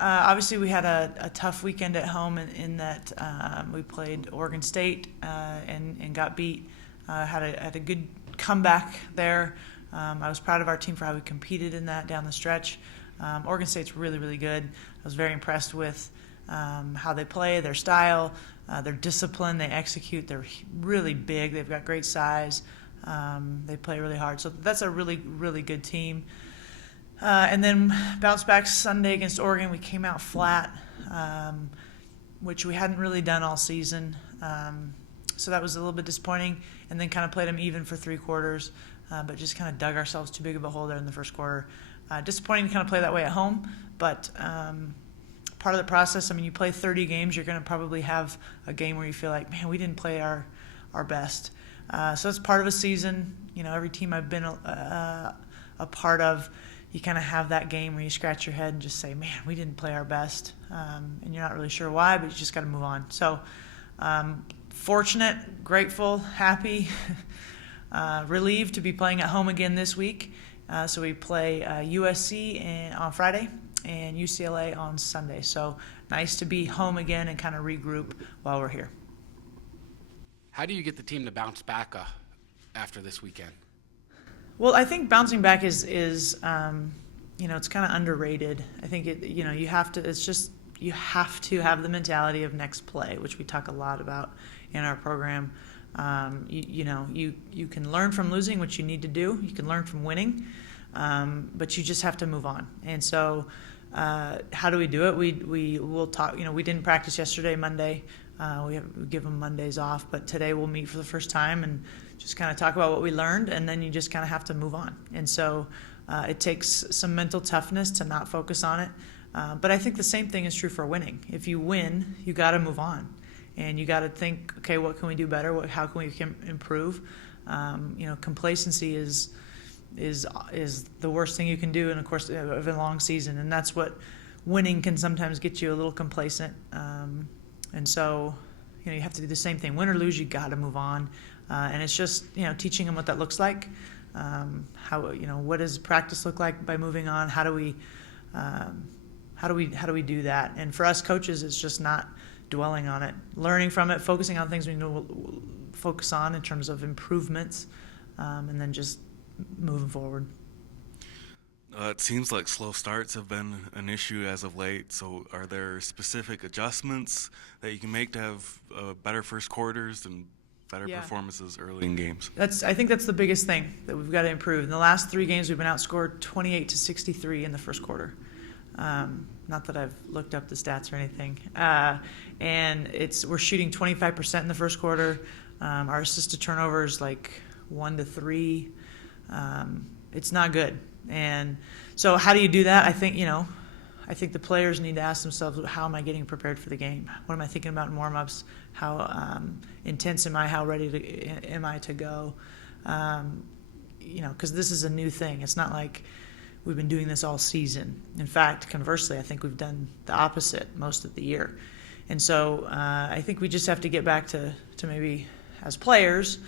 Obviously we had a tough weekend at home in that we played Oregon State and got beat. Had a good comeback there. I was proud of our team for how we competed in that down the stretch. Oregon State's really, really good. I was very impressed with how they play, their style, their discipline. They execute. They're really big. They've got great size. They play really hard. So that's a really, really good team. And then bounce back Sunday against Oregon. We came out flat, which we hadn't really done all season. So that was a little bit disappointing. And then kind of played them even for 3 quarters, but just kind of dug ourselves too big of a hole there in the first quarter. Disappointing to kind of play that way at home, but part of the process. I mean, you play 30 games, you're going to probably have a game where you feel like, man, we didn't play our best. So it's part of a season. You know, every team I've been a part of, you kind of have that game where you scratch your head and just say, man, we didn't play our best. And you're not really sure why, but you just got to move on. So fortunate, grateful, happy, relieved to be playing at home again this week. So we play USC on Friday and UCLA on Sunday. So nice to be home again and kind of regroup while we're here. How do you get the team to bounce back after this weekend? Well, I think bouncing back is it's kind of underrated. I think you have to have the mentality of next play, which we talk a lot about in our program. You can learn from losing, which you need to do. You can learn from winning, but you just have to move on. And so, how do we do it? We will talk. We didn't practice yesterday, Monday. We give them Mondays off, but today we'll meet for the first time and just kind of talk about what we learned, and then you just kind of have to move on. And so, it takes some mental toughness to not focus on it. But I think the same thing is true for winning. If you win, you got to move on. And you got to think, okay, what can we do better? How can we improve? Complacency is the worst thing you can do, and of course, of a long season. And that's what winning can sometimes get you a little complacent. And so, you have to do the same thing. Win or lose, you got to move on. And it's just teaching them what that looks like. What does practice look like by moving on? How do we do that? And for us coaches, it's just not dwelling on it, learning from it, focusing on things we know we'll focus on in terms of improvements, and then just moving forward. It seems like slow starts have been an issue as of late. So are there specific adjustments that you can make to have better first quarters and better performances early in games? I think that's the biggest thing that we've got to improve. In the last 3 games, we've been outscored 28-63 in the first quarter. Not that I've looked up the stats or anything. And we're shooting 25% in the first quarter. Our assisted turnovers like 1 to 3. It's not good. And so how do you do that? I think the players need to ask themselves, how am I getting prepared for the game? What am I thinking about in warm-ups? How intense am I? How ready am I to go? Because this is a new thing. It's not like we've been doing this all season. In fact, conversely, I think we've done the opposite most of the year. And so I think we just have to get back to maybe as players,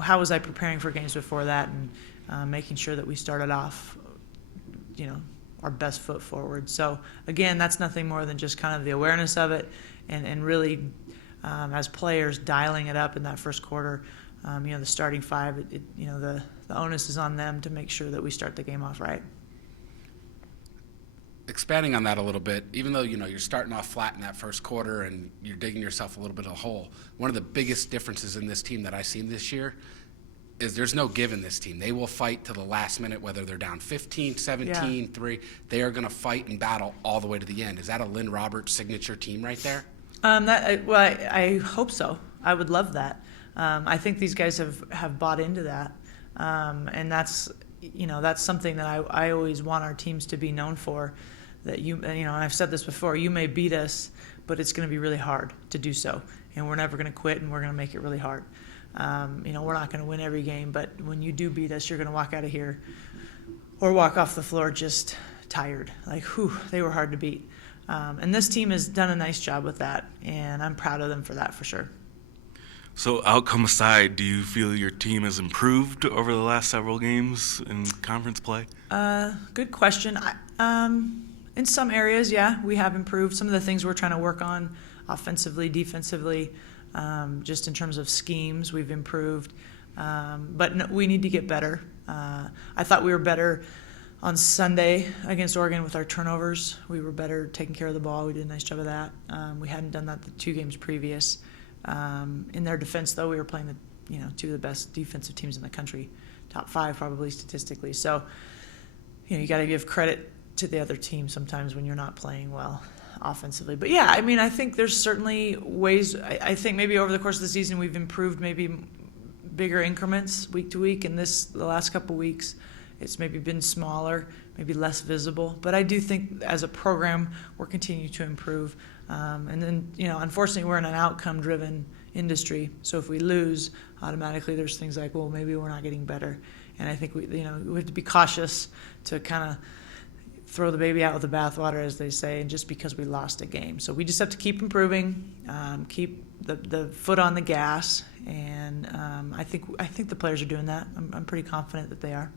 how was I preparing for games before that, and making sure that we started off, our best foot forward. So again, that's nothing more than just kind of the awareness of it, and really as players dialing it up in that first quarter. The starting 5, the onus is on them to make sure that we start the game off right. Expanding on that a little bit, even though you're starting off flat in that first quarter and you're digging yourself a little bit of a hole, one of the biggest differences in this team that I've seen this year is there's no give in this team. They will fight to the last minute, whether they're down 15, 17, 3. They are going to fight and battle all the way to the end. Is that a Lynn Roberts signature team right there? I hope so. I would love that. I think these guys have bought into that, and that's something that I always want our teams to be known for. That and I've said this before. You may beat us, but it's going to be really hard to do so, and we're never going to quit, and we're going to make it really hard. We're not going to win every game, but when you do beat us, you're going to walk out of here or walk off the floor just tired. Like, whew, they were hard to beat. And this team has done a nice job with that, and I'm proud of them for that for sure. So outcome aside, do you feel your team has improved over the last several games in conference play? Good question. In some areas, yeah, we have improved. Some of the things we're trying to work on offensively, defensively, just in terms of schemes, we've improved. But no, we need to get better. I thought we were better on Sunday against Oregon with our turnovers. We were better taking care of the ball. We did a nice job of that. We hadn't done that the 2 games previous. In their defense, though, we were playing 2 of the best defensive teams in the country, top 5 probably statistically. So, you got to give credit to the other team sometimes when you're not playing well offensively. But yeah, I mean, I think there's certainly ways. I think maybe over the course of the season we've improved maybe bigger increments week to week. And the last couple weeks, it's maybe been smaller, maybe less visible. But I do think as a program, we're continuing to improve. And then, unfortunately, we're in an outcome-driven industry. So if we lose, automatically there's things like, well, maybe we're not getting better. And I think we have to be cautious to kind of throw the baby out with the bathwater, as they say, and just because we lost a game. So we just have to keep improving, keep the foot on the gas, and I think the players are doing that. I'm pretty confident that they are.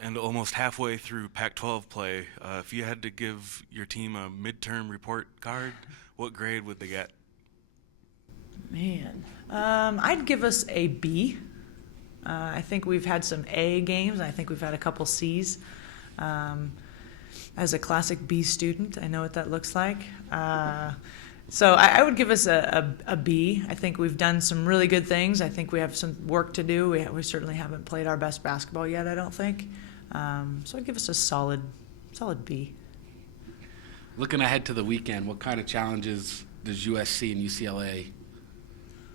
And almost halfway through Pac-12 play, if you had to give your team a midterm report card, what grade would they get? Man, I'd give us a B. I think we've had some A games. I think we've had a couple C's. As a classic B student, I know what that looks like. So I would give us a B. I think we've done some really good things. I think we have some work to do. We certainly haven't played our best basketball yet, I don't think. So I'd give us a solid B. Looking ahead to the weekend, what kind of challenges does USC and UCLA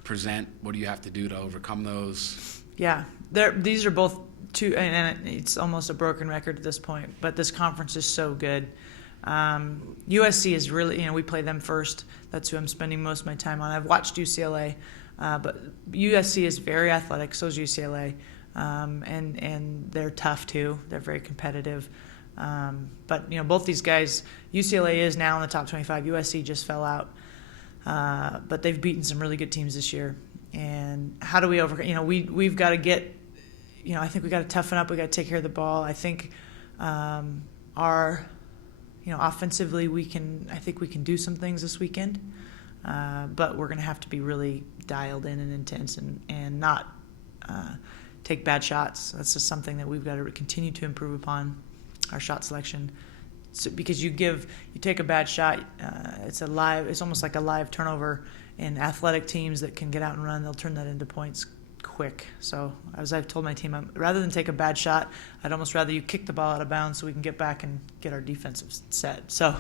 present? What do you have to do to overcome those? Yeah, these are both two, and it's almost a broken record at this point, but this conference is so good. USC is really, we play them first. That's who I'm spending most of my time on. I've watched UCLA, but USC is very athletic, so is UCLA, and they're tough too. They're very competitive. But, both these guys, UCLA is now in the top 25. USC just fell out, but they've beaten some really good teams this year. And how do we overcome? We've got to get. I think we got to toughen up. We got to take care of the ball. I think offensively I think we can do some things this weekend, but we're going to have to be really dialed in and intense and not take bad shots. That's just something that we've got to continue to improve upon, our shot selection. So, because you take a bad shot, it's almost like a live turnover. In athletic teams that can get out and run, they'll turn that into points quick. So as I've told my team, rather than take a bad shot, I'd almost rather you kick the ball out of bounds so we can get back and get our defensive set. So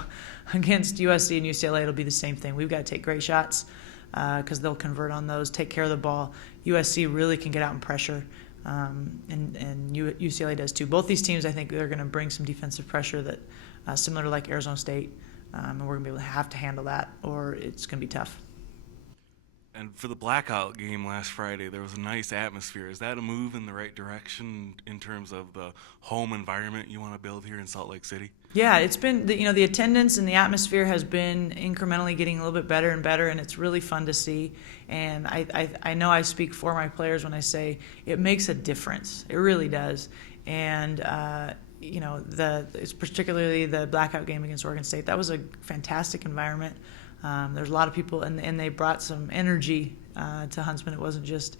against USC and UCLA, it'll be the same thing. We've got to take great shots because they'll convert on those, take care of the ball. USC really can get out and pressure, and UCLA does too. Both these teams, I think, they're going to bring some defensive pressure that similar to like Arizona State, and we're going to be able to have to handle that, or it's going to be tough. And for the blackout game last Friday, there was a nice atmosphere. Is that a move in the right direction in terms of the home environment you want to build here in Salt Lake City? Yeah, it's been the attendance and the atmosphere has been incrementally getting a little bit better and better, and it's really fun to see. And I know I speak for my players when I say it makes a difference. It really does. And it's particularly the blackout game against Oregon State. That was a fantastic environment. There's a lot of people, and they brought some energy to Huntsman. It wasn't just,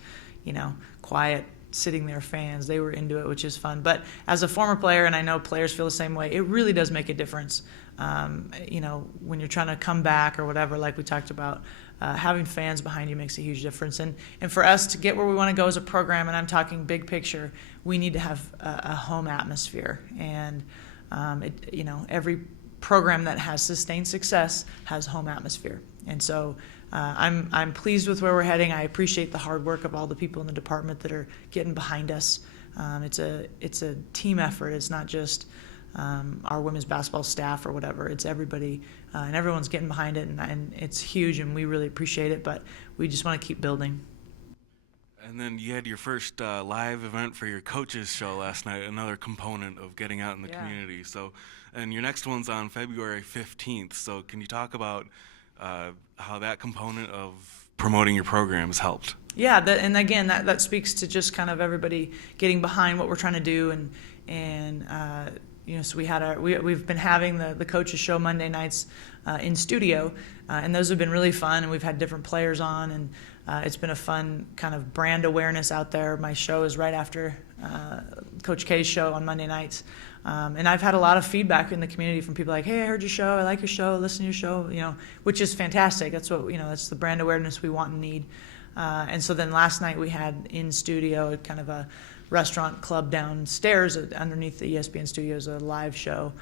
quiet, sitting there fans. They were into it, which is fun. But as a former player, and I know players feel the same way, it really does make a difference. When you're trying to come back or whatever, like we talked about, having fans behind you makes a huge difference. And for us to get where we want to go as a program, and I'm talking big picture, we need to have a home atmosphere. And, every program that has sustained success has home atmosphere. And so I'm pleased with where we're heading. I appreciate the hard work of all the people in the department that are getting behind us. It's a team effort. It's not just our women's basketball staff or whatever. It's everybody, and everyone's getting behind it, and it's huge, and we really appreciate it, but we just want to keep building. And then you had your first live event for your coaches show last night, another component of getting out in the community. So, and your next one's on February 15th. So can you talk about how that component of promoting your programs helped? Yeah, and again, that speaks to just kind of everybody getting behind what we're trying to do, and So we've been having the coaches show Monday nights in studio, and those have been really fun, and we've had different players on, and it's been a fun kind of brand awareness out there. My show is right after Coach K's show on Monday nights. And I've had a lot of feedback in the community from people like, hey, I heard your show, I like your show, listen to your show, which is fantastic. That's what, that's the brand awareness we want and need. And so then last night we had in studio kind of a restaurant club downstairs underneath the ESPN studios, a live show.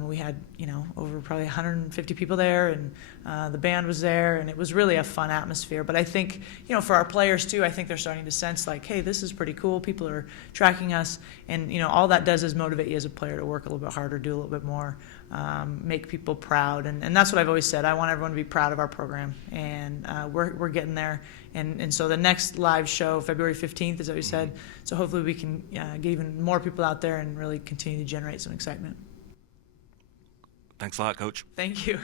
We had, over probably 150 people there, and the band was there, and it was really a fun atmosphere. But I think, for our players too, I think they're starting to sense like, hey, this is pretty cool. People are tracking us, and all that does is motivate you as a player to work a little bit harder, do a little bit more, make people proud, and that's what I've always said. I want everyone to be proud of our program, and we're getting there. And so the next live show, February 15th, is what we said. So hopefully we can get even more people out there and really continue to generate some excitement. Thanks a lot, Coach. Thank you.